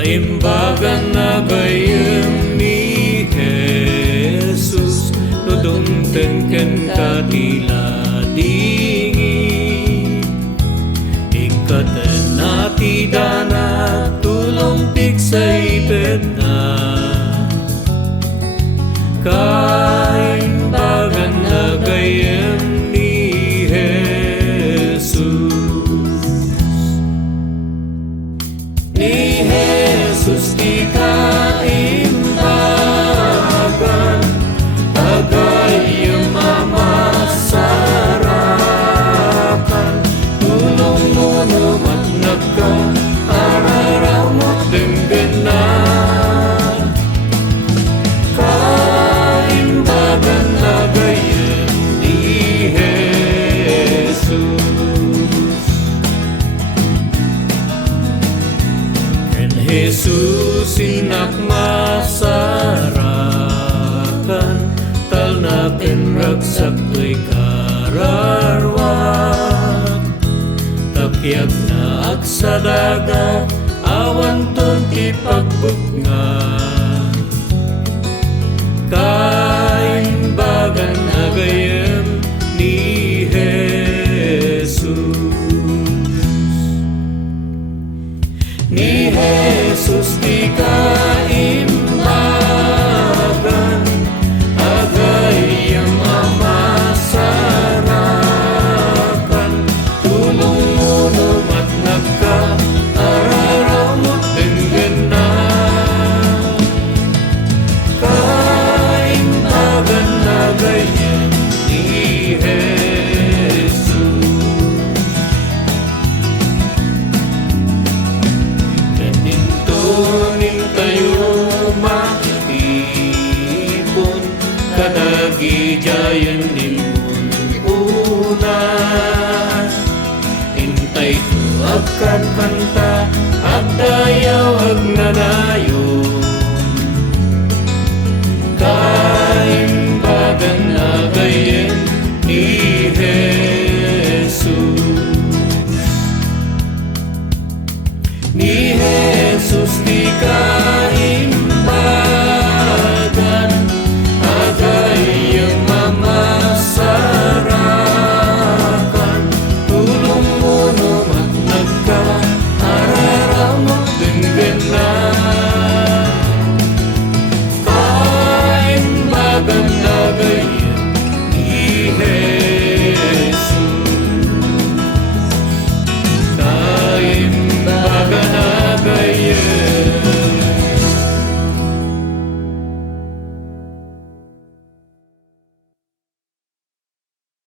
Kaimbagan na gayem ni Jesus, nudungten ken katila dingi. Ikaten nati dana tulong piksay na. Kaimbagan na gayem ni Jesus. Ni Jesus di kaimbagan, agayem mamasarakan. Tulong mo naman nagka, araramot denggan na. Kaimbagan na gayem ni Jesus. Jesus inak masarakan, talnaken ragsak to'y kararwat. Takyag na aksadaga, awan ton ipagbukngan. Kaimbagan na gayem ni Jesus. Ni Jesus di kaimbagan, agayem mamasarakan. Tulong mo namat nagka, araramot denggan na. Kaimbagan na gayem ni Jesus. Tunin tayo makitipon, kadagi jayan nimun unan. Intay to agkan kanta, agdayaw agnanayon. Kaimbagan na gayem ni Jesus. Ni Jesus di ka